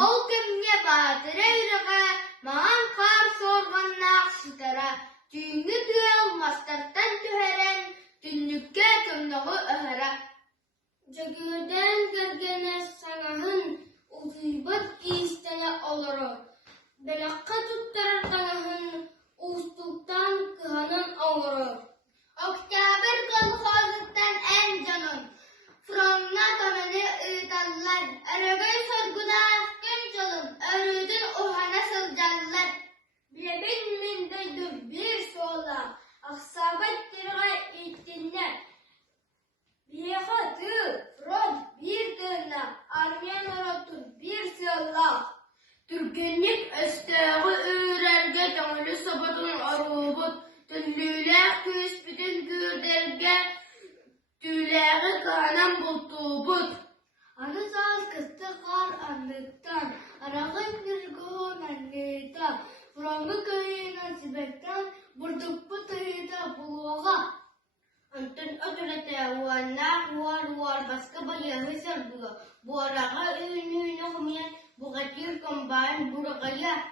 Ол кемне батыра үйрәгә, маған қар сорғаннақ шытара, түйінгі дуел мастарттан түһәрән, түннікке көмнығы öһәрә. Жөгүден кергене саңаһын, ултыйбыт киістене олыры. Беләккә туттарар таңаһын, устуктан кыһанын олыры. Октябрь колхозуктан ән жанын, фронна томені ыйталлар, әрөгөй соргуда кем жолын, өрүдін ухана сылжаллар. Білебін мен дөйдір бір сола, ақсабат тырға иттіннер. Беха ты, фронт bir тына, армиян оротun bir сыллақ. Түргенlik өстәғі үйрәрге таңылы сабатын арубыт, түнліләк күс бүтін күрдерге tüyleri kanan bultubut. Anı sağız kıstı kar anlıktan, arağın nırgıhın anlıktan, Fırangı köyüne sibekten, burduk bu tıyıda buluğa. Antın ötürete var, başka bayağı sardığı. Bu arağa ünlüğünü kumayan, bu katil kombayan buraya.